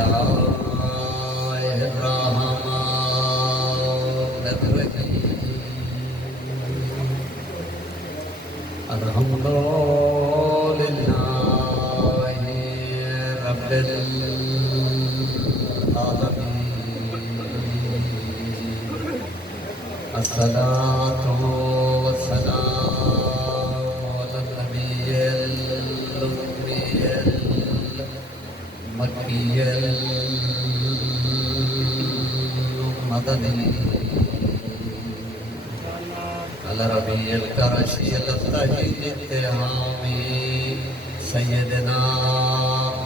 الله الرحمن الرحيم الحمد لله رب العالمين الصلاة والسلام على النبي الأمي المكي المدني على ربيع القرشي الأفتحي الاتهامي سيدنا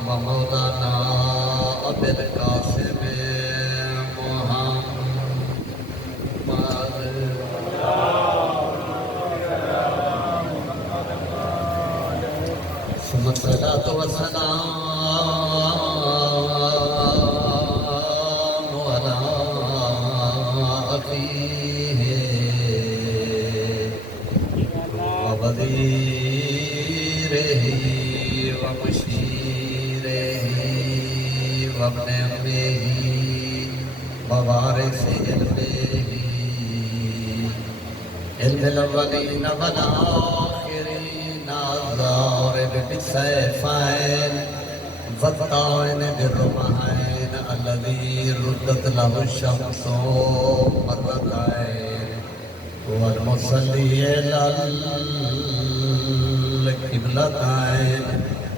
ومولانا أبي القاسم ثم الصلاة والسلام على أخيه ووزيره ومشيره وابن أمه ووارث علمه علم الأولين والآخرين الضارب بالسيفين والطاعن بالرمحين الذي ردت له الشمس مرتين والمصلي إلى القبلتين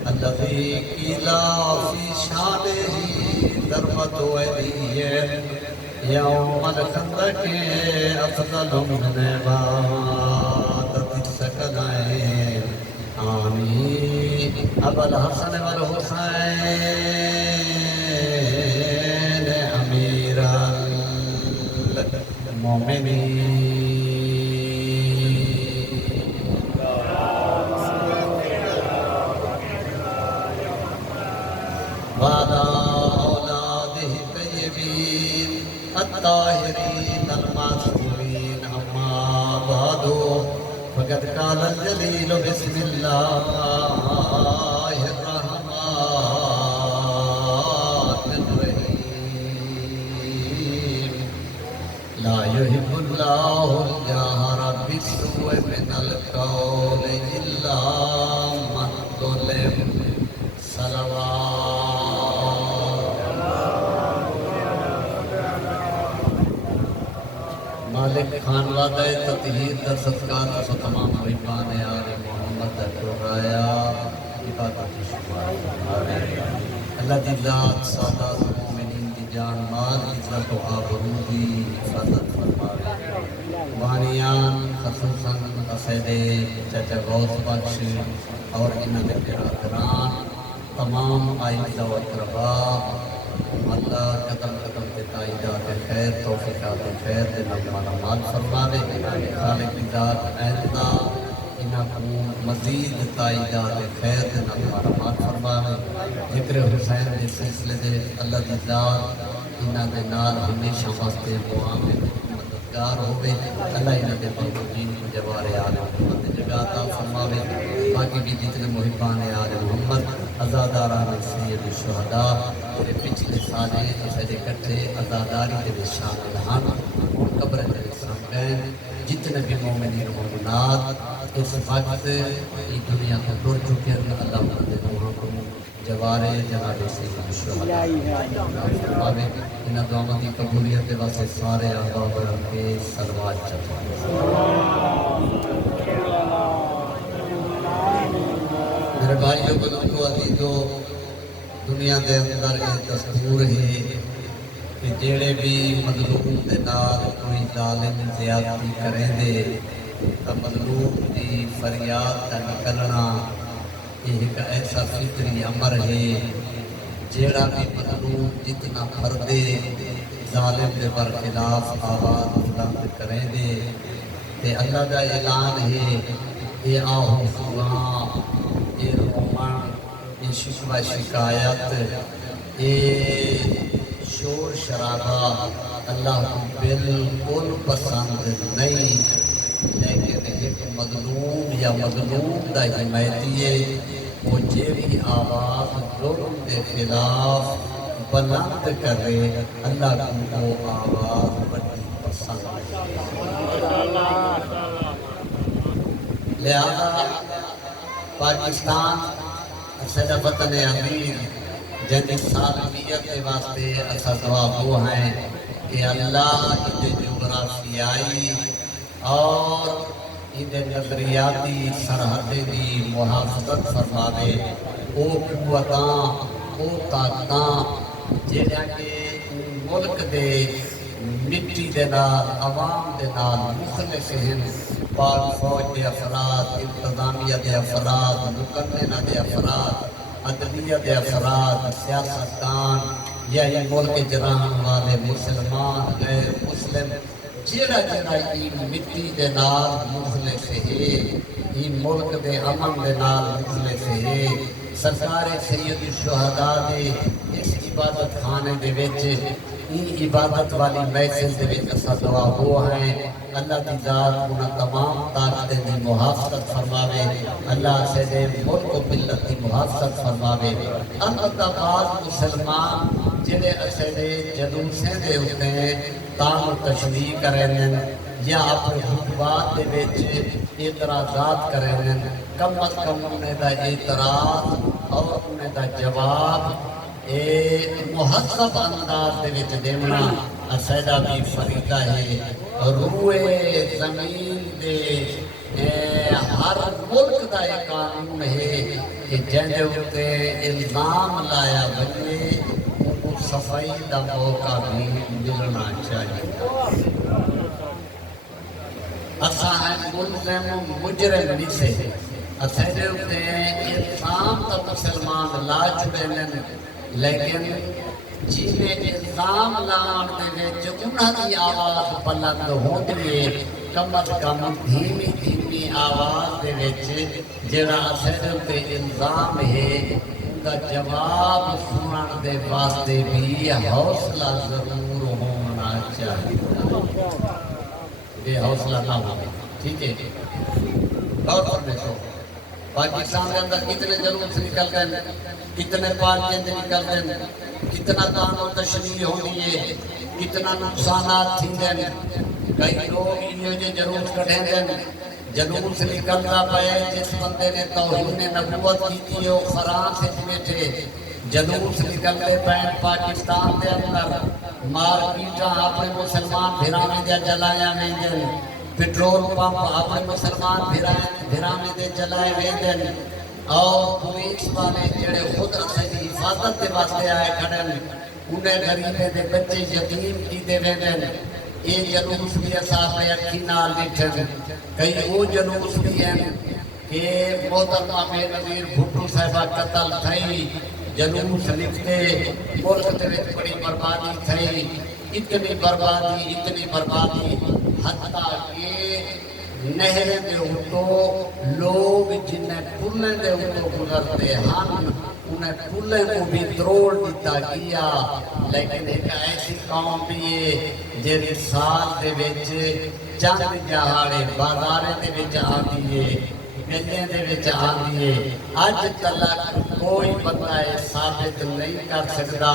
الذي قيل في شانه ضربة ولي يوم الخندق أفضل من عبادة السكنين آمين أبا الحسن والحسين أمير المؤمنين وعلى أولاده الطيبين الطاهرين المعصومين أما بعد فقد قال الجليل بسم الله الرحمن الرحيم لا يحب الله الجهر بالسوء من القول إلا من ظلم صلوات مالک خان وعدہ تطہیر در صدقات و تمام محبان آل محمد در ٹورایا عبادت شمار اللہ دی ذات سادات مومنین دی جان مال عزت و آبرو دی حفاظت فرمائے وانیان خصوصاً قصید چچا غوث بخش اور انہوں نے برادران تمام آئیزہ و اقربا اللہ قدم قدم کے تائیدات خیر توفیقات خیر دے نظمان مال فرماوے خالق کی ذات آئندہ انہاں کو مزید تائیدات خیر دے نظمان مال فرماوے ذکر حسین دے سلسلے دے اللہ دی ذات انہاں دے نال ہمیشہ واسطے دعا میں مددگار ہوئے اللہ انہاں دے بلوجین کو جوارے آل محمد جگہ عطا فرماوے باقی بھی جتنے محبان آل محمد ازاداران سید الشہداء میرے پچھلے سالے اسے کٹھے ازاداری کے شامل ہم قبر کے سامنے جتنے بھی مومنین مومنات اس وقت یہ دنیا کو دور چکے ہیں اللہ مدد روحوں کو جوارے جناب سید الشہداء فرماوے انہاں دعاؤں کی قبولیت واسطے سارے احباب کے صلوات چڑھائیں میرے بھائیوں بزرگوں عزیزوں دنیا دے اندر یہ دستور ہے کہ جڑے بھی مظلوم دے نال کوئی ظالم زیادتی کریں دے تو مظلوم دی فریاد کا نکلنا یہ ایک ایسا فطری امر ہے جڑا بھی مظلوم جتنا پردے ظالم دے برخلاف آواز بلند کریں دے تے اللہ کا اعلان ہے یہ آہو خواہ یہ رومان یہ شکوہ شکایت یہ شور شرابہ اللہ کو بالکل پسند نہیں لیکن ایک مظلوم یا مظلوم دا حمایتی ہے وہ جیڑی آواز ظلم دے خلاف بلند کرے اللہ کو وہ آواز بڑی پسند لہذا پاکستان سیدہ وطن امیر جن سالمیت کے واسطے اسا دعا وہ ہیں کہ اللہ ان جغرافیائی اور ان نظریاتی سرحدیں دی محافظت فرماوے او قوتاں او طاقتاں جہاں کہ ملک دے مٹی دے نال عوام دے نال مخلص ہیں پاک فوج دے افراد انتظامیہ دے افراد مقننہ دے افراد عدلیہ دے افراد سیاستدان یا ملک جران والے مسلمان غیر مسلم جیڑا این مٹی دے نال مخلص ہے این ملک دے امن دے نال مخلص ہے سرکار سید الشہداء دے اس عبادت خانے دے وچ این عبادت والی محفل دے وچ اسا دعا وہ ہیں اللہ دی ذات انہاں تمام طاقتیں دی محافظت فرماوے اللہ سے دے ملک و ملت دی محافظت فرماوے البتہ بعض مسلمان جنہیں اسے دے جلوسیں دے ہوتے ہیں تام و تشریح کریں یا اپنے خطبات دے وچ اعتراضات کریں کم از کم انہیں دا اعتراض اور انہیں دا جواب محذب انداز دے وچ دینا اسیدہ بھی فریدہ ہے روئے زمین دے ہر ملک دا ایک قانون ہے کہ جنہیں ہوتے الزام لایا بجے ان کو صفائی دا موقع بھی ملنا چاہیے اسا ہے ملزم و مجرم نہیں سے اسیدہ ہوتے الزام تا مسلمان لا چکے ہیں لیکن جنہیں الزام لان دے وچ انہاں دی آواز بلند ہوندی ہے کم از کم دھیمی دھیمی آواز دے وچ جڑا اسیدہ تے الزام ہے ان کا جواب سنن دے واسطے بھی حوصلہ ضرور ہونا چاہیے یہ حوصلہ نہ ہو ٹھیک ہے غور کرنے کو پاکستان کے اندر کتنے جلوس نکل گئے کتنے پارٹیاں نکل گئے کتنا دان و تشریح ہونی ہے کتنا نقصانات تھی دیں کئی لوگ یہ جلوس کٹھیں دیں جلوس نکلتا پائے جس بندے نے توہین نبوت کی تھی وہ فرانس میں تھے جلوس نکلتے پائے پاکستان دے اندر مارکیٹاں اپنے مسلمان بھرانے دے جلایا نہیں دیں پیٹرول پمپ اپنے مسلمان بھرانے دے جلائے نہیں دیں اور پولیس والے جڑے خود اصلی حفاظت کے واسطے آئے کھڑن انہیں غریبے دے بچے یتیم کی دے ویدن یہ جلوس بھی اصحاب اکھی نال لکھن کئی وہ جلوس بھی ہیں کہ محترمہ بے نظیر بھٹو صاحبہ قتل تھئی جلوس لکھتے ملک دے وچ بڑی بربادی تھئی اتنی بربادی حتیٰ کہ نہر دے اتو لوگ جنہیں پلے دے اتو گزرتے ہن انہیں پلے کو بھی تروڑ دیتا کیا لیکن ایک ایسی قوم بھی ہے جیری سال دے وچ چند جہاڑے بازارے دے وچ آتی ہے میلے دے وچ آتی ہے اج تلک کوئی بندہ ثابت نہیں کر سکتا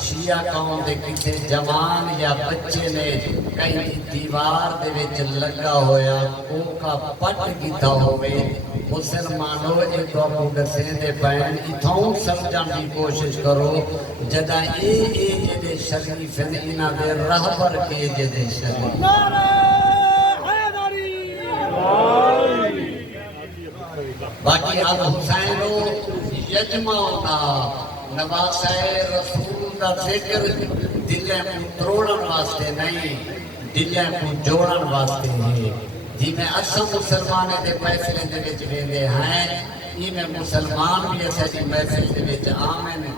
شیعہ قوم دے کسی جوان یا بچے نے کئی دیوار دے وچ لگا ہویا کوکا پٹ کیتا ہوئے مسلمانوں ایک کو دسیں دے پین اتھوں سمجھن کی کوشش کرو جدا جدے شریف انہاں دے رہبر کے جدے شریف باقی اب حسینو یجمعنا نواسہ رسول دا ذکر دلیں کو تروڑن واسطے نہیں دلیں کو جوڑن واسطے ہے جی میں اصل مسلمانے دے محفلیں دے وچ ویندے ہیں یہ میں مسلمان بھی ایسے جی محفل دے وچ آمن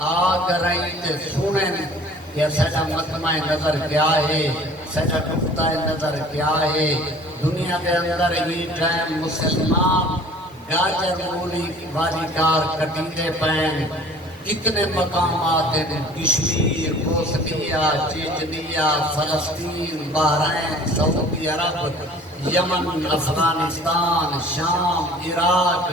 آ کریں تے سنیں کہ سجا مطمع نظر کیا ہے سجا نقطہ نظر کیا ہے دنیا کے اندر ہی ٹائم مسلمان گاجر مولی والی کار کٹیندے پین کتنے مقامات ہیں کشمیر بوسنیا چیچنیا فلسطین بحرین سعودی عرب یمن افغانستان شام عراق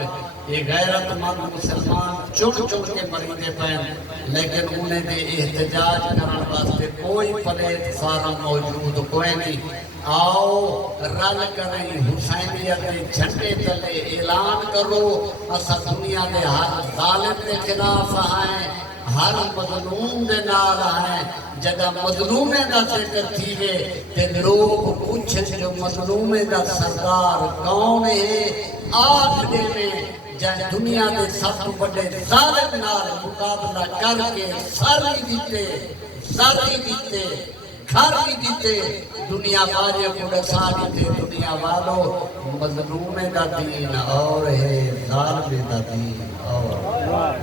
یہ غیرت مند مسلمان چن چن کے مریندے پین لیکن انہیں دے احتجاج کرن واسطے کوئی پلیٹ فارم موجود کوئی نہیں آؤ رل کریں حسینیت دے جھنڈے تلے اعلان کرو اسا دنیا دے ہر ظالم دے خلاف ہیں ہر مظلوم دے نال ہیں جگہ مظلومے دا ذکر تھیوے تے لوگ پوچھیں جو مظلومے دا سردار کون ہے آج دے میں جائے دنیا دے سب بڑے ظالم نال مقابلہ کر کے سر بھی دیتے گھر بھی دیتے دنیا والے کو رسا دیتے دنیا والوں مظلوم دا دین اور ہے ظالم دا دین اور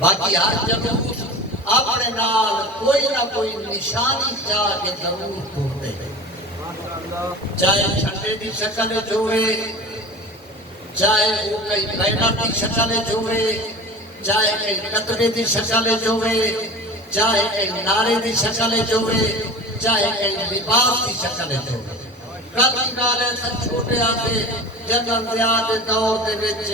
باقی ہر جلوس اپنے نال کوئی نہ کوئی نشانی چاہ کے ضرور ٹوٹتے ہیں چاہے جھنڈے دی شکل ہوئے چاہے وہ کئی بینر دی شکل ہوئے چاہے کئی کتبے دی شکل ہوئے چاہے کئی نعرے دی شکل ہوئے چاہے کئی لباس دی شکل ہوئے کل نعرے سب چھوٹے آتے جنرل ضیاء دے دور دے وچ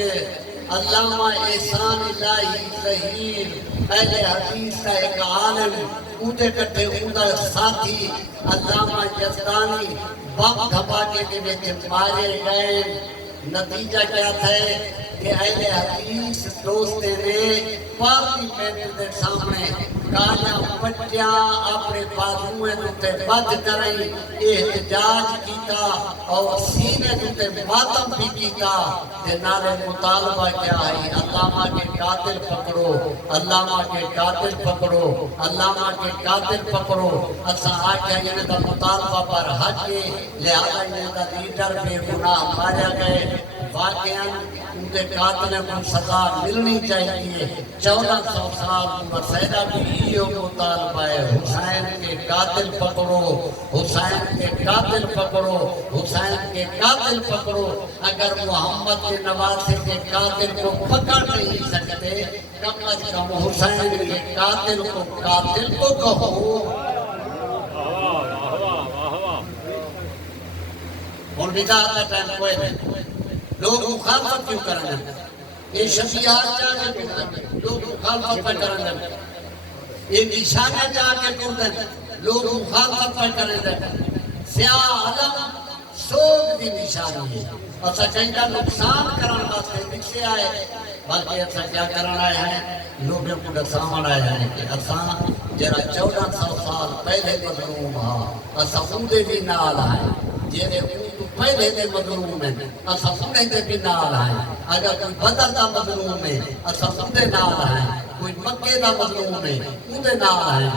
علامہ احسان الہی ظہیر اہل حدیث کا ایک عالم اودے کٹھے اودہ ساتھی علامہ یزدانی بم دھماکے کے وچ مارے گئے نتیجہ کیا تھا کہ اہل حدیث دوستے نے پارلیمنٹ دے سامنے کالیاں پٹیاں اپنے بازوئیں دوتے بد کریں احتجاج کیتا اور سینے دوتے ماتم بھی کیتا کہ نعرے مطالبہ کیا ہے علامہ کے قاتل پکڑو علامہ کے قاتل پکڑو علامہ کے قاتل پکڑو اسا آکھیا یہ دا مطالبہ پر حق ہے لہذا یہ دا لیڈر بے گناہ ماریا گئے واقعاً ان کے قاتل کو سزا ملنی چاہیے 1400 سال مسئلہ بھی یہ مطالبہ ہے حسین کے قاتل پکڑو حسین کے قاتل پکڑو حسین کے قاتل پکڑو اگر محمد کے نواسے کے قاتل کو پکڑ نہیں سکتے کم از کم حسین کے قاتل کو کہو اور بدعت کا ٹائم کوئی نہیں لوگ مخالفت کیوں کرنے یہ شفیعات چاہ کے کردن لوگ مخالفت پر کرنے یہ نشانہ چاہ کے کردن لوگ مخالفت پر کرنے سیاہ علم سوگ دی نشانی ہے اسا چاہیے نقصان کرنے واسطے نکسے آئے بلکہ اسا کیا کرنا ہے لوگوں کو نقصان آئے ہیں کہ اسا جرا 1400 سال پہلے مظلوم ہاں اسا اندے بھی نال آئے جیرے پہلے دے مظلوم ہیں اسا سنے دے بھی نال آئے اگر کوئی بدر دا مظلوم ہے اسا سنے نال آئے کوئی مکے دا مظلوم ہے اندے نال آئے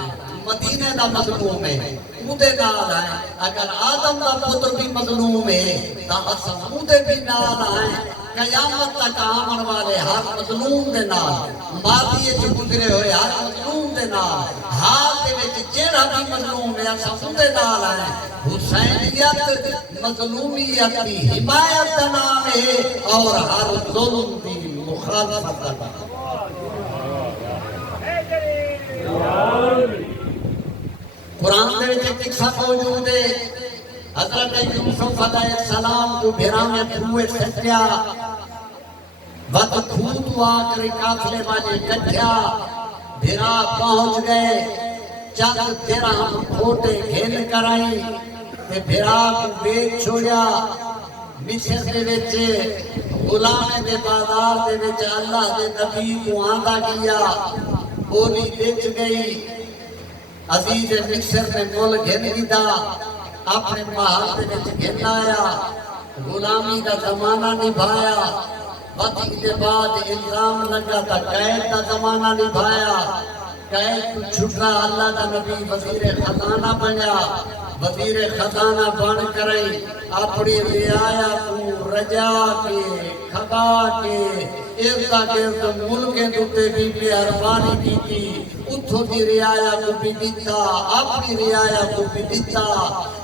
مدینہ دا مظلوم ہے اندے نال آئے اگر آدم دا پتر بھی مظلوم ہے تا اسا اندے بھی نال آئے قیامت تک آمن والے ہر مظلوم دے نال ماضی جو گزرے ہوئے ہر مظلوم دے نال حال دے وچ جیڑا بھی مظلوم ہے اسا اندے نال آئے حسینیت مظلومیت کی حمایت کا نام ہے اور ہر ظلم کی مخالفت کا نام قرآن دے وچ قصہ موجود ہے حضرت یوسف علیہ السلام کو بھرانے دھوئے سٹیا وقت کھود آکر قافلے والے کٹھیا بھرا پہنچ گئے چند درہم کھوٹے کھیل کرائیں تے بھرا کو بیچ چھوڑیا مصر دے وچ غلامی دے بازار دے وچ اللہ دے نبی کو آندہ کیا بولی بیچ گئی عزیز مصر نے مول گھن گیتا اپنے محل دے وچ گھن آیا غلامی کا زمانہ نبھایا وقت کے بعد الزام لگا تھا قید کا زمانہ نبھایا قید تو چھٹا اللہ کا نبی وزیر خزانہ بنیا وزیر خزانہ بن کریں اپنی رعایا کو رجا کے کھبا کے اردا گرد ملکیں دوتے بھی مہربانی کی تھی اتھو دی رعایا کو بھی دیتا اپنی رعایا کو بھی دیتا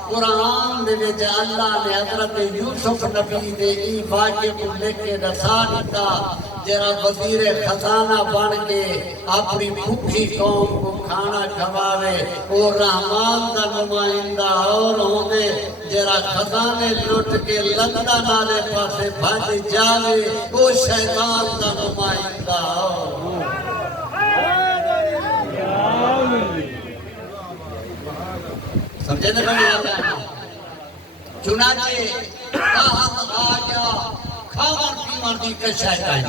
قرآن دے وچ اللہ نے حضرت یوسف نبی دے ای واقعے کو لے کے دسا دیتا جرا وزیر خزانہ بن کے اپنی بھوکی قوم کو کھانا کھواوے وہ رحمان دا نمائندہ اور ہوندے جرا خزانے لٹ کے لندن والے پاسے بھج جاوے وہ شیطان دا نمائندہ اور سمجھے نا بھائی آتا ہے چنانچہ قحط آ گیا کھاون پیون دی کشش آئی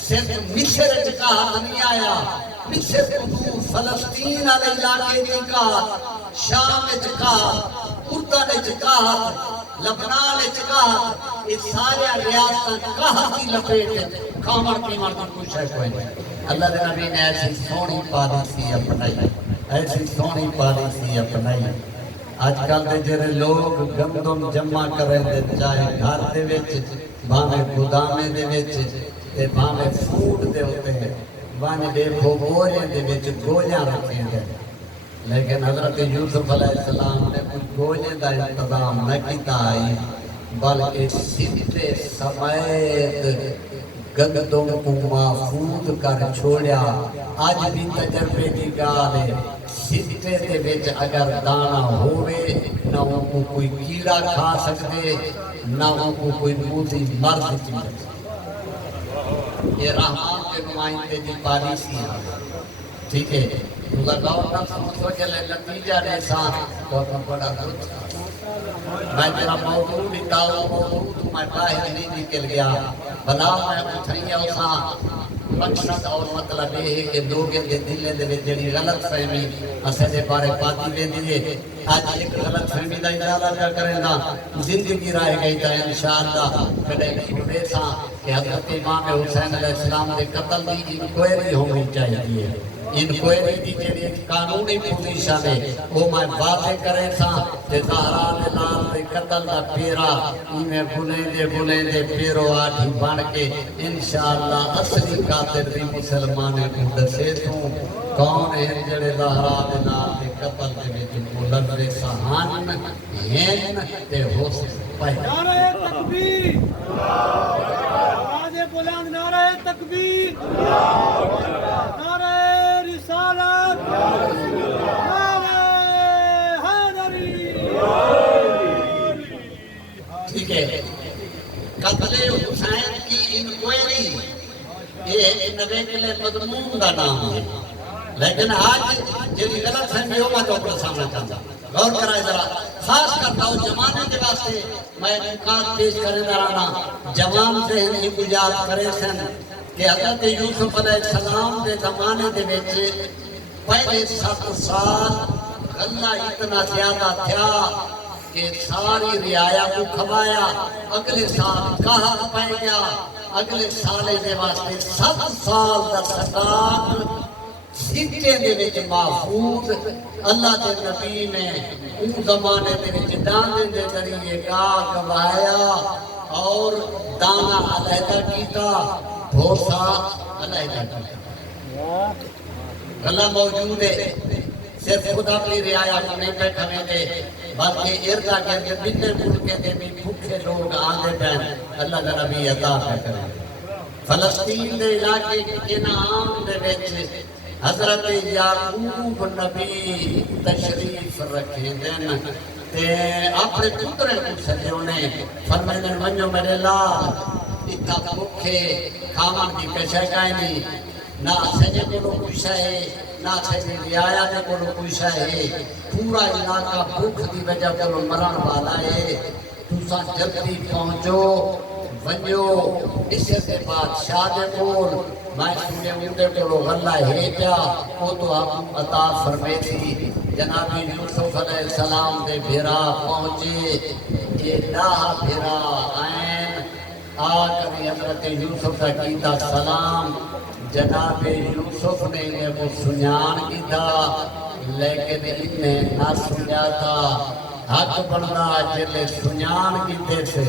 صرف مصر قحط نہیں آیا مصر کو فلسطین والے علاقے کی قحط شام قحط اردن قحط لبنان قحط یہ سارے ریاستیں قحط کی لپیٹ کھاون پیون کی کشش ہوئی اللہ کے نبی نے ایسی سونی پالیسی اپنائی ایسی سونی پالیسی اپنائی آج کل دے جڑے لوگ گندم جمع کریں دے چاہے گھر دے وچ بھاویں گودامے دے وچ تے بھاویں فوڈ دے ہوتے ہیں بھاویں دیکھو گولیاں دے وچ گولیاں رکھیں گے لیکن حضرت یوسف علیہ السلام نے کچھ گولیاں دا انتظام نہ کیتا آئی بلکہ سٹے سمیت گندم کو محفوظ کر چھوڑیا آج بھی تجربے کی گال ہے سٹے دے وچ اگر دانا ہوئے نہ ان کو کوئی کیڑا کھا سکتے نہ ان کو کوئی موتی مر سکتے یہ رحمان کے نمائندے دی پالیسی ہے ٹھیک ہے لگاؤ نہ سمجھو چلے نتیجہ ریسان تو اپنا بڑا کچھ میں میرا موضوع بتاؤ موضوع تو میں باہر نہیں نکل گیا بلا میں اٹھائیں اسا مقصد اور مطلب یہ ہے کہ لوگوں کے دلیں دے وچ جڑی غلط فہمی اسے دے بارے پاتی ویندی ہے اج ایک غلط فہمی دا ازالہ کیا کریں دا زندگی رہ گئی تا انشاءاللہ کدے سنے سا کہ حضرت امام حسین علیہ السلام دے قتل دی انکوائری ہونی چاہیے انکوائری دی جڑی قانونی پوزیشن ہے وہ میں واضح کرے سا کہ زہرا دے نال دے قتل دا پیرا انہیں بلندے پیرو آٹھی بن کے انشاءاللہ اصلی قاتل بھی مسلمان کو دسے تو کون ہے جڑے زہرا دے نال دے قتل دے وچ ملوث سہان ہیں تے ہو سکتا ہے نعرہ تکبیر آواز بلند نعرہ تکبیر نعرہ رسالت نعرہ حیدری ٹھیک ہے قتل حسین کی انکوائری یہ نویکل مضمون کا نام ہے لیکن آج جی غلط فہمی ہو میں تو اپنا سامنا چاہتا غور کرائے ذرا خاص کرتا ہوں جمانے کے واسطے میں نکات پیش کرے درانا جوان ذہن ہی گجار کرے سن کہ حضرت یوسف علیہ السلام کے زمانے دے وچ پہلے 7 سال غلہ اتنا زیادہ تھیا کہ ساری رعایا کو کھوایا اگلے سال قحط پہ گیا اگلے سالے دے واسطے 7 سال دا سٹاک سٹے دے وچ محفوظ اللہ دے نبی نے ان زمانے دے وچ دانے دے ذریعے گاہ گوایا اور دانا علیحدہ کیتا بھوسا علیحدہ کیتا اللہ موجود ہے صرف خدا اپنی رعایا کو نہیں پہ کھویں دے بلکہ اردا کے بنے ملکے دے بھی بھوکے لوگ آندے پہن اللہ کا نبی عطا کرے فلسطین دے علاقے کے نام دے وچ حضرت یعقوب نبی تشریف رکھے دن تے اپنے پترے کو سجونے فرمائے ونجو میرے لال اتنا بھوکے کھاون کی کشش نہیں نہ سجے کو کچھ ہے نہ سجے رعایا نے کو کچھ ہے پورا علاقہ بھوک دی وجہ کو مرن والا ہے تساں جلدی پہنچو ونجو اس سے بادشاہ دے کول میں سنے اندے کو غلہ ہے پیا وہ تو آپ عطا فرمے تھی جناب یوسف علیہ السلام دے بھیرا پہنچے یہ راہ بھیرا آئین آ کر حضرت یوسف کا کیتا سلام جناب یوسف نے انہیں کو سنیان کی تھا لیکن انہیں نہ سنیا تھا حق بننا جلے سنیان کی دے سے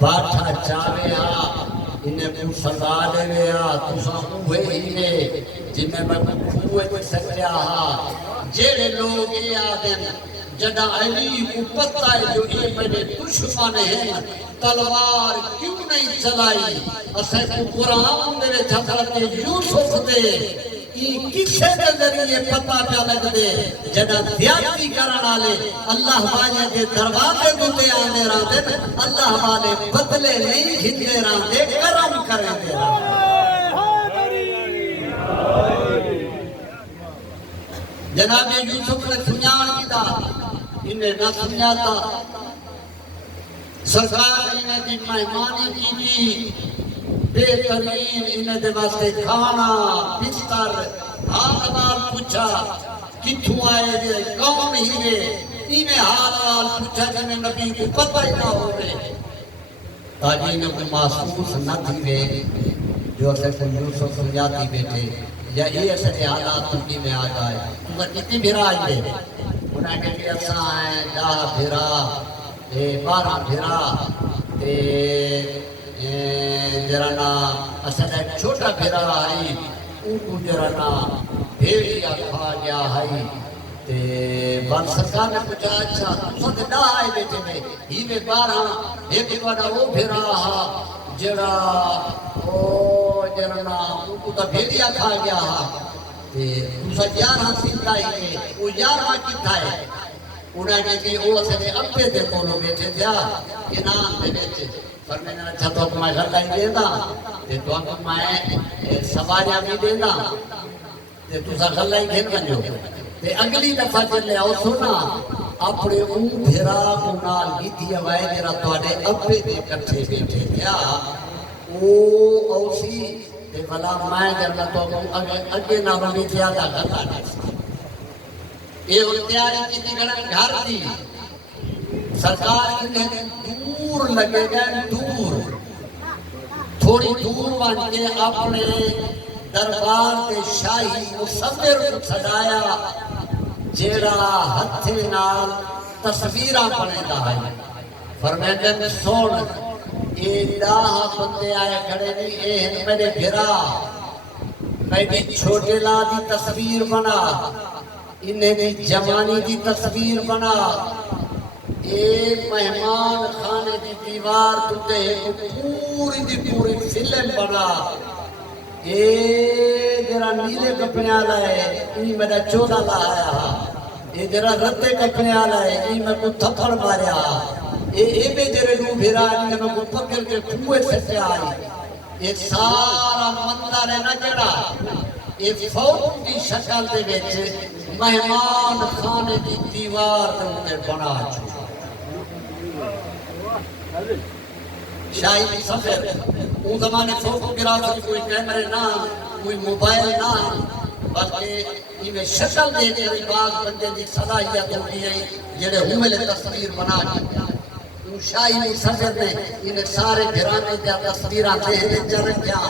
باٹھا چاہے انہیں کو سزا لے گیا تساں ہوئے ہی نے جنہیں میں کھوئے سکیا جیڑے لوگ یہ آدم جدا علی کو پتہ ہے جو یہ میرے دشمن ہیں تلوار کیوں نہیں چلائی اسے کو قرآن دے وچ حضرت یوسف دے ای کسے دے ذریعے پتہ پیا لگ دے جڑا زیادتی کرن والے اللہ والے دے دروازے تے آندے رہندے اللہ والے بدلے نہیں گھندے رہندے کرم کریندے جناب یوسف نے سنیان کیتا انہیں نہ سنیاتا سرکار انہیں دی مہمانی کی بہترین انہیں دے واسطے کھانا بستر حال پوچھا کتھوں آئے گے کون ہی گے انہیں حال پوچھا جنہیں نبی کو پتہ ہی نہ ہو رہے تاکہ انہیں کو محسوس نہ تھی وے جو اسے یوسف سنیاتی بیٹھے یا یہ ایسے حالات ترکی میں آ جائے تمہیں کتنی بھیرا آئی ہے انہیں کہتے ایسا ہے 10 بھیرا 12 بھیرا جرانا اصل ایک چھوٹا بھیرا آئی ان کو جرانا بھیڑیا کھا گیا ہے بات سرکار نے پوچھا اچھا تم سے 10 آئے بیٹے میں ہی میں 12 ایک بڑا وہ بھیرا جڑا جرانا ان کو تو بھیڑیا کھا گیا دوسرا 11 سنگا ہی وہ 11 کتا ہے انہیں کہتے وہ اسے اپنے دے کولو بیٹھے تھا انعام دے بیٹھے پر میں نے اچھا تو میں گھر ہی دے دا تو آپ میں سواریا بھی دے دا تو سا گھر ہی گھر کنجو اگلی دفعہ چلے آؤ سونا اپنے اون بھیرا کو نال گیتی ہوئے جرا توڑے اپنے دے کٹھے بیٹھے تھا وہ اوسی بلا میں جرنا تو اگے نہ بنی تھا دا گھر یہ تیاری کی تھی گھر تھی سرکار انہیں دور لگے گئے دور تھوڑی دور بن کے اپنے دربار کے شاہی مصور کو سجایا جیڑا ہتھے نال تصویراں بنے دا ہے فرماتے ہیں سن یہ 10 بندے آئے کھڑے نہیں اے میرے بھرا میری چھوٹے لا دی تصویر بنا انہیں دی جوانی دی تصویر بنا اے مہمان خانے دی دیوار تُتے پوری دی پوری فلم بنا اے جرا نیلے کپنے آلا ہے انہی میرا 14 لایا اے جرا رتے کپنے آلا ہے انہی میں کو تھپڑ ماریا اے میں جرے رو بھیرا انہی میں کو پکڑ کے کھوئے سے آئی اے سارا مندر ہے نا جڑا اے فوق کی شکل دے بیچے مہمان خانے کی دیوار دے بنا چھو شاہی سفر اون زمانے فوق گرا سے کوئی کیمرے نہ کوئی موبائل نہ بلکہ یہ شکل دے کے باغ بندے دی صلاحیت ہوتی ہے جڑے ہوملے تصویر بنا کے شاہی سفر میں انہیں سارے گھرانے دیا تصویرہ دہنے چل رکھیا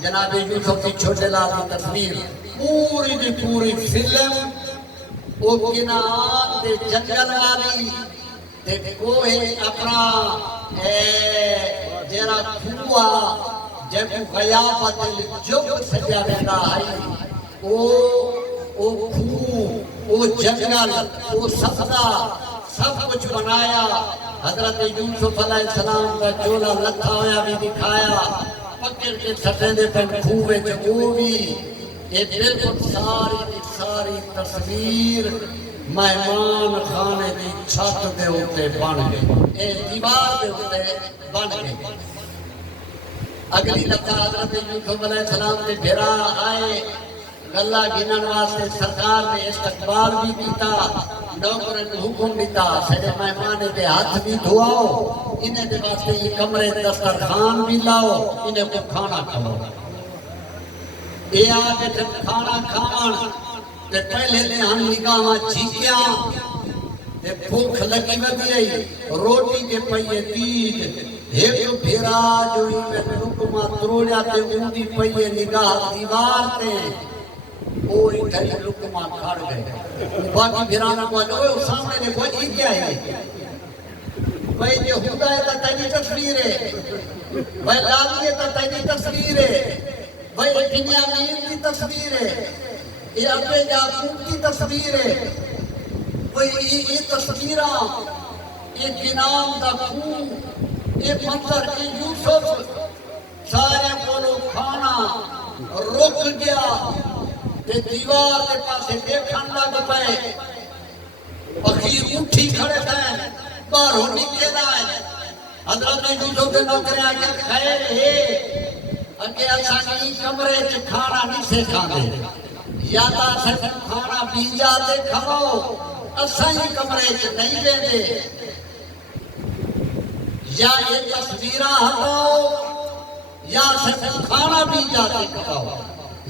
جناب یوسف کی چھوٹے لا دی تصویر پوری دی پوری فلم وہ کنان دے جنگل والی دے کوئے اپنا جیرا کھوا جب غیابت جب سجا رہتا ہے وہ کھو وہ جنگل وہ سفدہ سب کچھ بنایا حضرت یوسف علیہ السلام کا چولا لکھا ہویا بھی دکھایا پکڑ کے سٹے دے پر کھوے جو بھی یہ بالکل ساری تصویر مہمان خانے کی چھت دے ہوتے بن گئے یہ دیوار دے ہوتے بن گئے اگلی دفعہ حضرت یوسف علیہ السلام کے بھیرا آئے گلہ گنن واسطے سرکار نے استقبال بھی کیتا نوکرن حکم دیتا سڑے مہمان دے ہاتھ بھی دھواؤ انہیں دے واسطے یہ کمرے دسترخوان بھی لاؤ انہیں کو کھانا کھاؤ یہ آگے جب کھانا کھاؤں تے پہلے نے ہم نگاہ جھیکیاں تے بھوک لگی وگئی روٹی کے پئیے تیج ایک بھیرا جو میں رکما تروڑیا تے ان دی پئیے نگاہ دیوار تے اوہی گھری لکما کھاڑ گئے باقی بھیرانا کو آجو سامنے نے کوئی یہ کیا ہے بھائی یہ خدا ہے تا تیری تصویر ہے بھائی لالی ہے تا تیری تصویر ہے بھائی بنیامین کی تصویر ہے یہ اپنے یعقوب کی تصویر ہے بھائی یہ تصویرہ یہ کنان دا خون یہ منظر کہ یوسف سارے کولو کھانا رک گیا تے دیوار کے پاسے دیکھن لگ پئے اخیر اٹھی کھڑے تھے باہروں نکل آئے حضرت یوسف کے نوکریاں کہ خیر ہے اگے اساں کمرے چ کھانا نہیں سے کھاندے یا تا صرف کھانا پی جاتے کھاؤ اساں کمرے چ نہیں ویندے یا یہ تصویراں ہٹاؤ یا صرف کھانا پی جاتے کھاؤ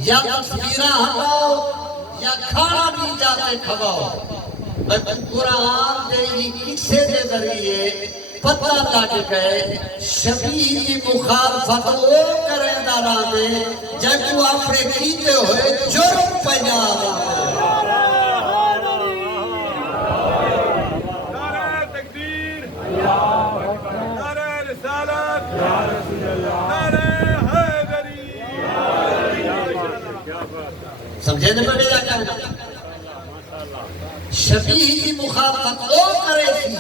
یا تصویراں ہٹاؤ یا کھانا پی جاتے کھاؤ قرآن دے قصے دے ذریعے پتہ لگ گئے شبیہ کی مخالفت وہ کریں دارا دے جب وہ اپنے کیتے ہوئے جرم پجا رہا نعرہ تکبیر نعرہ رسالت نعرہ حیدری سمجھے دے پڑے جا کر شبیہ کی مخالفت وہ کرے تھی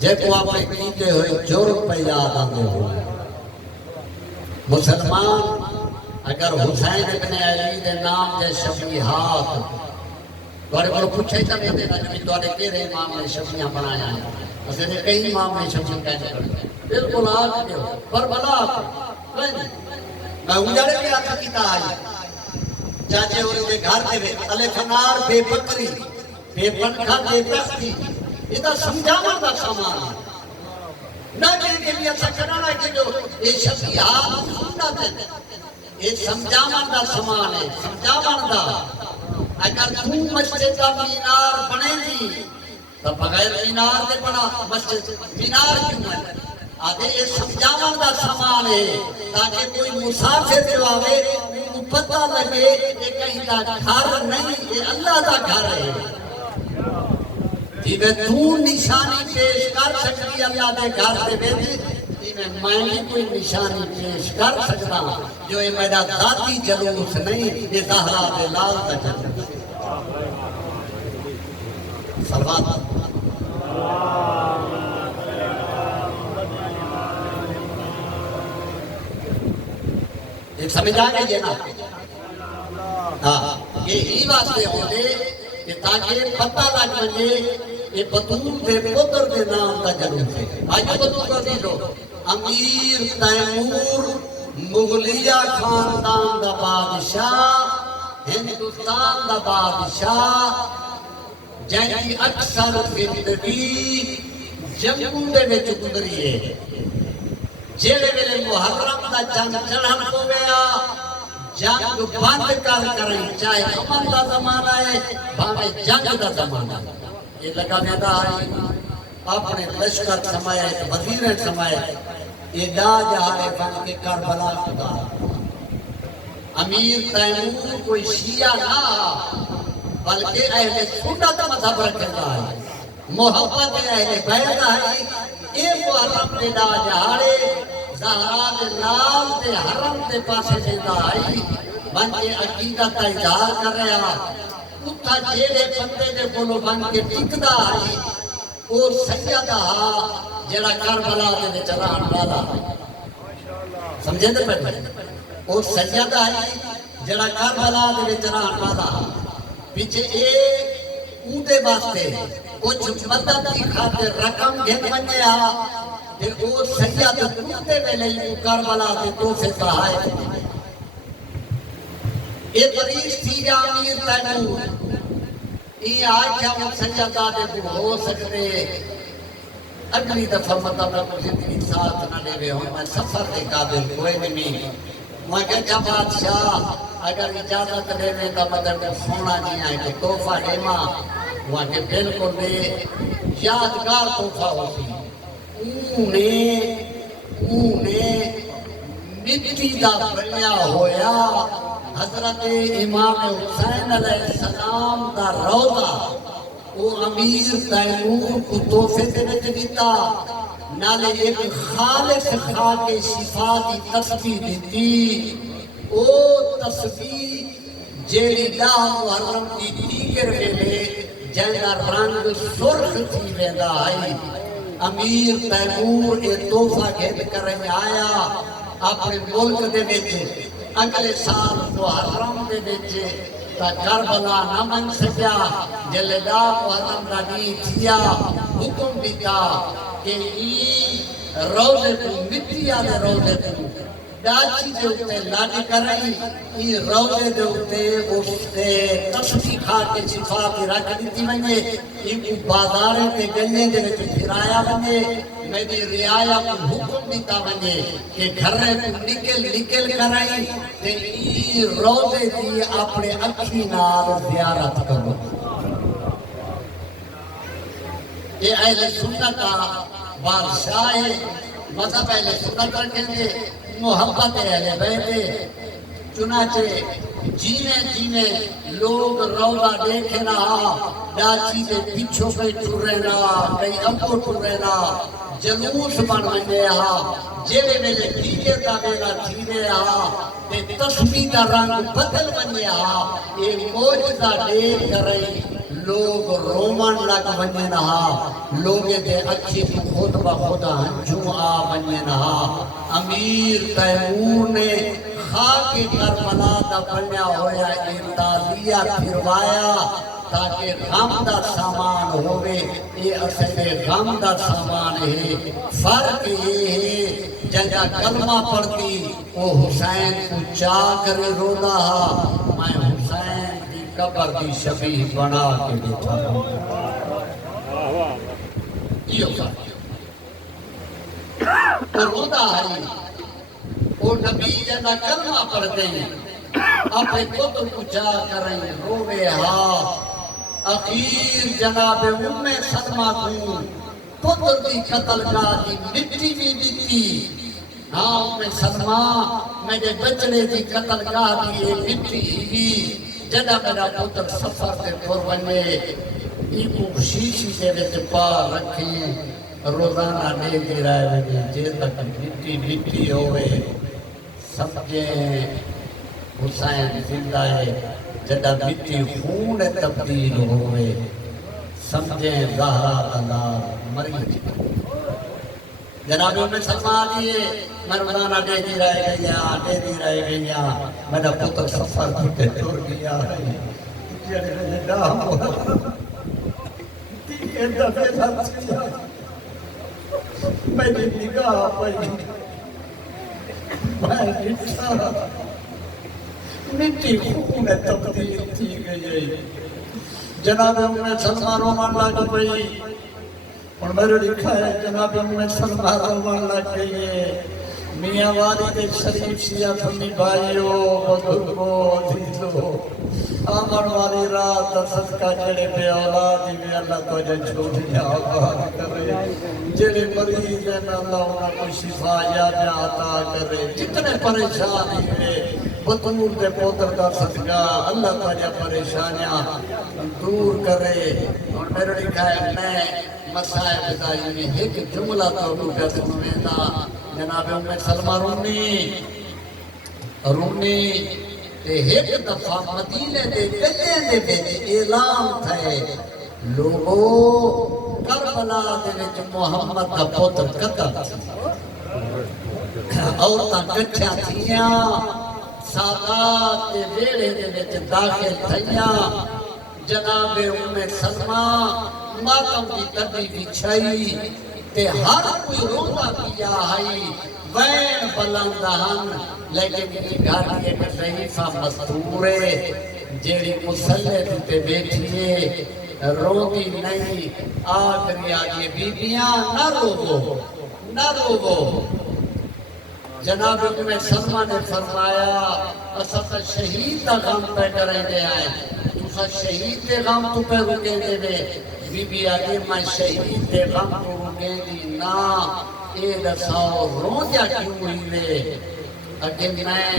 جب وہ اپنے کیتے ہوئے جرم پجا رہا ہوئے مسلمان اگر حسین ابن علی دے نام دے شبیہات دوارے بڑھو پوچھے تھا میں دے نجمی دوارے کیرے امام نے شبیہاں بنایا ہیں اسے نے کئی امام نے شبیہاں کہنے کرتے ہیں بلکل آج کے ہو پر بلا میں اجڑے بھی آتا کیتا آئی چاچے ہوئے دے گھر دے وے علی خنار بے بکری بے پنکھا بے پستی یہ تو سمجھانا دا سامان ہے نہ کہ لیے ایسا کرنا ہے کہ جو یہ شبیہات سنت ہے یہ سمجھانا دا سامان ہے سمجھانا دا اگر تو مسجد کا مینار بنے دی تو بغیر مینار دے بنا مسجد مینار کیوں ہے آدھے یہ سمجھانا دا سامان ہے تاکہ کوئی مسافر جو آوے پتہ لگے کہ کہیں دا گھر نہیں یہ اللہ دا گھر ہے جی میں تو نشانی پیش کر سکتی اللہ دے گھر دے بیٹے جی میں کوئی نشانی پیش کر سکتا جو یہ میرا ذاتی جلوس نہیں یہ زہرا دے لال کا جلوس سلوات یہ سمجھ آگے یہ نا یہ ہی واسطے ہونے کہ تاکہ پتہ لگ مجھے یہ بطول دے پتر دے نام کا جلوس ہے آئیے بطول کا دیلو امیر تیمور مغلیہ خاندان دا بادشاہ ہندوستان دا بادشاہ جن کی اکثر زندگی جنگوں دے وچ گزری ہے جیڑے ویلے محرم دا جنگ چڑھن ہو گیا جنگ بند کر کریں چاہے امن دا زمانہ ہے بھاوے جنگ دا زمانہ ہے یہ لگا میدا آئی اپنے لشکر سمائے وزیر سمائے یہ دا جہارے بن کے کربلا خدا امیر تیمور کوئی شیعہ نہ بلکہ اہل سنت مذہب رکھتا ہے محبت اہل بیت ہے یہ محرم دے دا جہارے زہرا دے لال دے حرم دے پاسے دیتا آئی بن کے عقیدت کا اظہار کر رہا اتھا جیلے بندے دے بولو بن کے ٹکدا آئی اور سیدہ جڑا کربلا دے چلان والا سمجھے دے بیٹھے اور سیدہ آئی جڑا کربلا دے چلان والا پیچھے اودے واسطے کچھ مدد کی خاطر رقم گھن بنیا کہ وہ سیدہ اودے ویلے کربلا دے توفے سہائے یہ پریش تھی جا امیر تیمور یہ آج کیا وہ سیدہ دے کو ہو سکتے اگلی دفعہ مطلب زندگی ساتھ نہ لے ہوئے ہوں میں سفر کے قابل کوئی نہیں میں کہا بادشاہ اگر اجازت لے میں تو مگر میں سونا نہیں آئے کہ توفہ ایمہ وہاں کے بلکل دے یادگار توفہ ہوتی اونے مٹی دا بنیا ہویا حضرت امام حسین علیہ السلام دا روضہ وہ امیر تیمور کو توفے دے دیتا نالے ایک خالص خاک شفا کی تسبیح دیتی او تسبیح جیڑی دا محرم کی دیگر ویلے جیڑا رنگ سرخ تھی ویدا آئی امیر تیمور یہ تحفہ گھن کر آیا اپنے ملک دے وچ اگلے سال محرم دے وچ تا کربلا نہ من سکیا جلے دا محرم دا نہیں تھیا حکم دیتا کہ ای روزے کو مٹی آدھے روزے کو ڈاچی دے اتے لاڈی کرائی ای روزے دے اتے اس تے تسبیح کھا کے شفا کی رکھ دیتی ونجے ای کو بازارے تے گلے دے وچ پھرایا ونجے میری رعایا کو حکم دیتا ونجے کہ گھرے کو نکل کرائی تے ای روزے دی اپنے اکھی نال زیارت کرو. یہ اہل سنت کا بادشاہ ہے مذہب اہل سنت رکھیں گے محبت اہل بیت چنانچہ جینے لوگ روزہ دیکھے رہا ڈاچی دے پیچھوں پہ ٹورے رہا کئی ابو ٹورے رہا جلوس بن بنے رہا جیلے میلے دیگر کا بیلا تھینے رہا تے تسبیح کا رنگ بدل بنے رہا یہ موجزہ دیکھ کر رہی لوگ رومن لگ بنے رہا لوگ دے اچھی تو خود بخود ہنجوں آ بنے رہا. امیر تیمور نے خاک کربلا دا بنیا ہویا انتازیہ پھروایا تاکہ غم دا سامان ہوئے یہ اصل غم دا سامان ہے. فرق یہ ہے جنگا کلمہ پڑھتی وہ حسین کو چاہ کرے رو رہا میں حسین قبر دی شبیہ بنا کے بیٹھا ہوں. یہ رودا ہے وہ نبی جنہ کلمہ پڑھ دیں اپنے پتر کو جا کریں روے ہاں اخیر جناب ام سلمہ کو پتر دی قتل گاہ دی مٹی بھی دیتی. ہاں ام سلمہ میرے بچڑے دی قتل گاہ دی مٹی بھی جدہ میرا پتر سفر سے دور بنے ایکو شیشی سے ویسے پار رکھیں روزانہ دے دے رہے ویسے جے تک مٹی ہوئے سمجھیں حسین زندہ ہے جدہ مٹی خون تبدیل ہوئے سمجھیں زہرہ اللہ مریض. جناب میں سلمہ دیئے میں روزانہ دے دی رہے گیا میرا پتر سفر کتے دور گیا میری نگاہ پڑی میں نکسا مٹی خون تبدیل تھی گئی. جناب میں سلمہ رومان لگ پئی اور میرے لکھا ہے جناب میں سلمہ رومان لگ گئی ہے. میاں والد شریف شیعہ سنی بھائیو بزرگو عزیزو آمن والی رات صدقہ جڑے بے اولادی میں اللہ تو چھوڑی آباد کرے جڑے مریض ہیں اللہ انہاں کو شفا یاد عطا کرے جتنے پریشانی میں بطور دے پوتر کا صدقہ اللہ تعالیٰ پریشانیاں دور کرے. اور میرے لکھا ہے میں مسائب دائی میں ایک جملہ تو روکہ سنوینا جناب ام سلمہ رومی تے ایک دفعہ مدینے دے گلے دے بیچ اعلان تھے لوگو کربلا دے بیچ محمد کا پوتر قتل عورتاں کٹھیاں تھیاں سادات دے ویڑے دے بیچ داخل تھیاں. جناب ام سلمہ ماتم کی تبی بچھائی تے ہر کوئی روزہ کیا ہے وین بلندہن لیکن یہ گھاڑی ایک ضعیفہ مستورے جیڑی مسلح تے بیٹھئے روگی نہیں آگری آگے بیبیاں نہ روگو. جناب ام سلمہ نے فرمایا اساں شہید دا غم پہ کریں دے آئے تُسا شہید دے غم تو پہ رکے دے دے بی بی آگے میں شہید دے غم تو رکے دی نا اے دساؤ روزہ کیوں ہوئی وے اگے میں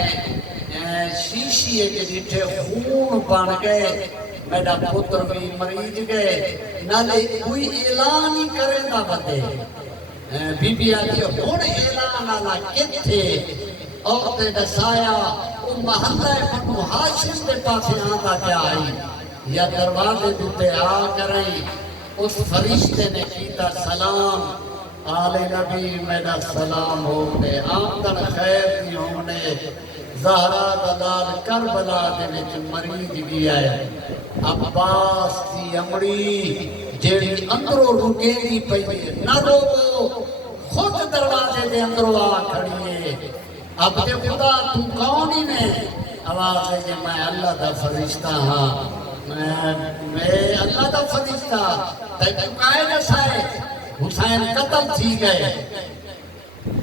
شیشی ایک جیٹھے خون بن گئے میرا پتر بھی مریض گئے نالے کوئی اعلان ہی کرے نہ بتے بی بی آگے ہون اعلان آلا کتھے عورتیں دسایا وہ محلہ بنو ہاشم دے پاسے آندا کیا آئی یا دروازے دوتے آ کریں اس فرشتے نے کیتا سلام آل نبی میرا سلام ہونے آمدن خیر دی ہونے زہرا دلال کربلا دے وچ مریض گیا ہے عباس دی امڑی جیڑی اندروں رکے گی پئی نہ روو خود دروازے دے اندروں آ کھڑی ہے اب دے خدا تو کون ہی میں آواز ہے کہ میں اللہ دا فرشتہ ہاں میں اللہ دا فرشتہ تیکو کائے نسائے حسین قتل تھی گئے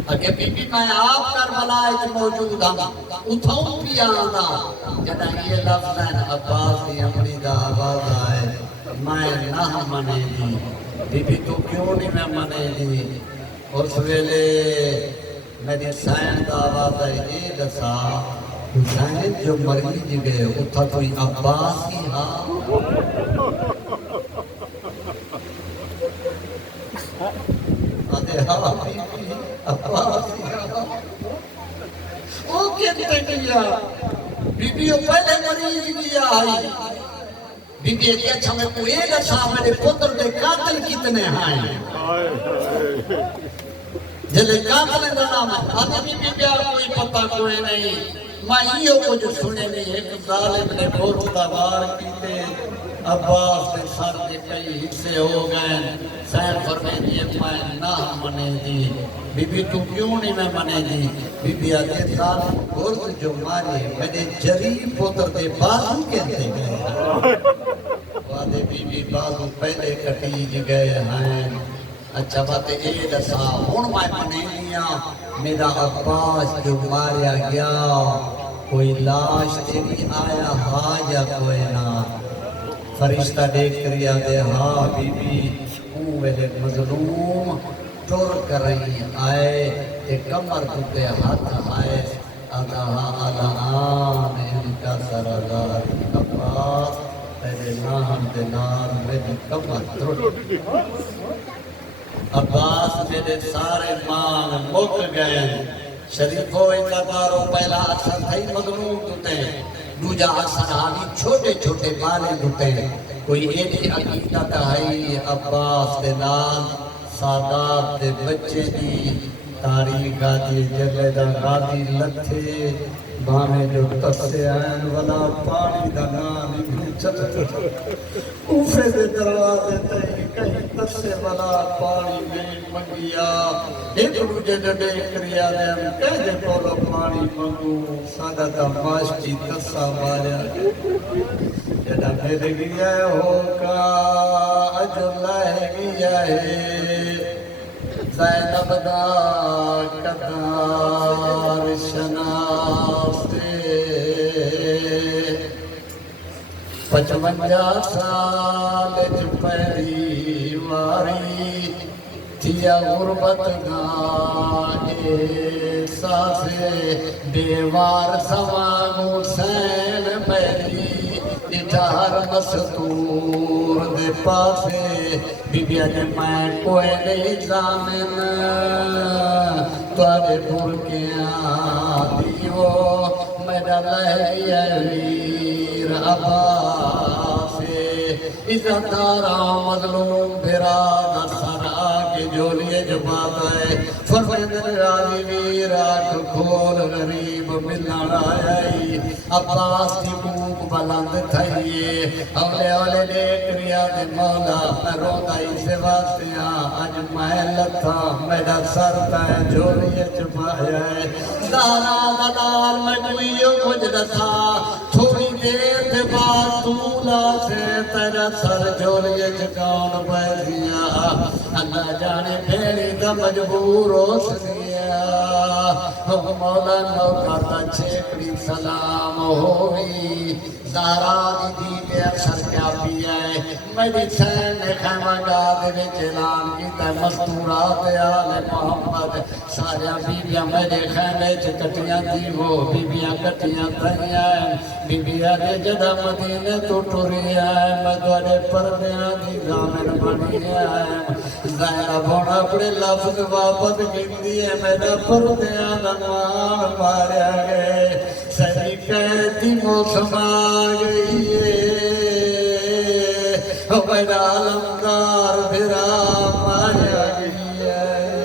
اگر بی بی میں آپ کربلا ایک موجود ہوں اتھوں بھی آنا جنہ یہ لفظ ہے عباس دی امری دا آواز آئے میں نہ منے دی بی بی تو کیوں نہیں میں منے دی اس ویلے میری سائن دا آواز ہے اے دسا حسین جو مریض گئے اتھا کوئی عباس ہی ہاں آدھے ہاں بی بی عباس ہی ہاں وہ کہتے کیا بی بی پہلے مریض گیا آئی بی بی کہ اچھا میں کوئی دسا میرے پتر دے قاتل کتنے ہیں جلے قاتل دا نام ہے آدھے بی بی بیا کوئی پتہ کوئی نہیں میں یہ کچھ سنے نہیں ایک ظالم نے بہت دوار کیتے عباس دے سر دے کئی حصے ہو گئے سین فرمے دیئے میں نہ منے دی بی بی تو کیوں نہیں میں منے دی بی بی آدھے ظالم گرد جو مارے میرے جریب پتر دے بازو کہتے گئے وعدے بی بی بازو پہلے کٹیج گئے ہیں اچھا بات اے دسا ہون میں منے لیا میرا عباس جو ماریا گیا کوئی لاش تیری آیا ہاں یا کوئی نہ فرشتہ دیکھ کر یادے ہاں بی بی اوہ مظلوم ٹور کر رہی آئے تے کمر کتے ہاتھ آئے آدھا آلان ان کا سرادار عباس تیرے نام دلال میری کمر ترٹ عباس میرے سارے مان مک گئے شریفو اندارو پہلا اثر تھئی مظلوم دوتے دوجا اثر آنی چھوٹے چھوٹے بالے دوتے کوئی ایڈی عقیدت ہے عباس دے نال سادات دے بچے دی تاریخ آدھی جلے دا غادی لتھے بانے جو تسے آئین والا پانی دا نامی بھی چلتے اوفے دے دروازے تے کہیں تسے والا پانی میں منگیا ایک روجے جڑے کریا دے ہم کہہ دے بولو پانی منگو سادہ دا ماشتی تسا والیا جڑا میرے گیا ہوگا اجو لائے گیا ہے زینب دا قدار شناستے 55 سال پہلی واری تھیا غربت دا احساس دیوار سوانگو سین پہلی ڈھار مستور دے پاسے بی بی آجے میں کوئی نہیں زامن توارے بھول کے آدھیو میرا لہی ویر عباسے عزت دارا مظلوم بھرا نصر آگے جولیے جباب ہے فرمیدن راضی ویر آنکھ کھول غریب ملن آئی عباس کی بھوک بلند تھائیے اولے اولے دیکھ ریا دے مولا میں رودائی سے واسطیاں آج میں لتا میرا سر پہ جولیے چھپایا ہے دارا دلال میں کوئیوں کچھ دسا تھوڑی دیر دے بعد تولا سے تیرا سر جولیے چھکاؤن بیدیا اللہ جانے بھیڑی دا مجبور ہو سنیا مولا نوکر دا چھیکڑی سلام ہوئی زہرا دی پہ اکثر کیا پیا ہے میری سین نے خیمہ گاہ دے چلان کی تے مستورات آل محمد ساریا بیبیاں میرے خیمے چھ کٹیاں دی وہ بیبیاں کٹیاں تھیاں بیبیاں دے جدہ مدینے تو ٹوری ہے میں دوارے پردیاں دی زامن بنی ہے زہرا بھونا اپنے لفظ واپس گندی ہے میرا پردیاں نمان ماریا گئے سہی قیدی موسم آگئی ہے میرا علمدار بھرا ماریا گئی ہے